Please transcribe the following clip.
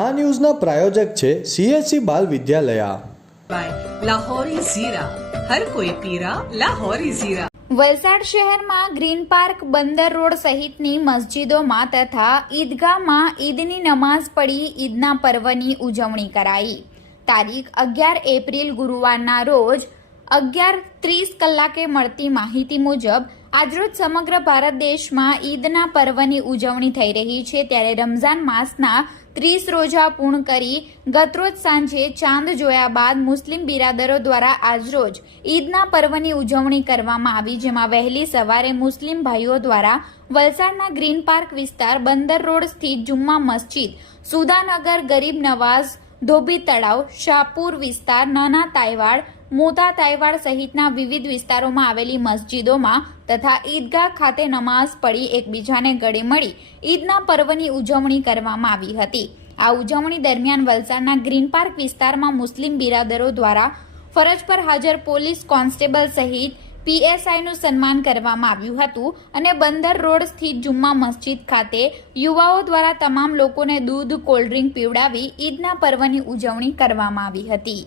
આ ન્યૂઝના પ્રાયોજક છે સીએસસી બાલ વિદ્યાલયા. લાહોરી ઝીરા. લાહોરી વલસાડ શહેરમાં ગ્રીન પાર્ક બંદર રોડ સહિતની મસ્જિદોમાં તથા ઈદગાહમાં ઈદની નમાઝ પડી ઈદના પર્વની ઉજવણી કરાઈ. તારીખ અગિયાર એપ્રિલ ગુરુવારના રોજ અગિયાર ત્રીસ કલાકે મળતી માહિતી મુજબ આજરોજ સમગ્ર ભારત દેશમાં ઈદના પર્વની ઉજવણી થઈ રહી છે. ત્યારે રમઝાન માસના ત્રીસ રોજા પૂર્ણ કરી ગતરોજ સાંજે ચાંદ જોયા બાદ મુસ્લિમ બિરાદરો દ્વારા આજરોજ ઈદના પર્વની ઉજવણી કરવામાં આવી, જેમાં વહેલી સવારે મુસ્લિમ ભાઈઓ દ્વારા વલસાડના ગ્રીન પાર્ક વિસ્તાર બંદર રોડ સ્થિત જુમ્મા મસ્જિદ, સુદાનગર ગરીબ નવાઝ ધોબી તળાવ, શાહપુર વિસ્તાર, નાના તાઈવાડ મોટા તાઇવાડ સહિતના વિવિધ વિસ્તારોમાં આવેલી મસ્જિદોમાં તથા ઈદગાહ ખાતે નમાઝ પડી એકબીજાને ગળે મળી ઈદના પર્વની ઉજવણી કરવામાં આવી હતી. આ ઉજવણી દરમિયાન વલસાડના ગ્રીન પાર્ક વિસ્તારમાં મુસ્લિમ બિરાદરો દ્વારા ફરજ પર હાજર પોલીસ કોન્સ્ટેબલ સહિત પીએસઆઈનું સન્માન કરવામાં આવ્યું હતું અને બંદર રોડ સ્થિત જુમ્મા મસ્જિદ ખાતે યુવાઓ દ્વારા તમામ લોકોને દૂધ, કોલ્ડ્રિંક પીવડાવી ઈદના પર્વની ઉજવણી કરવામાં આવી હતી.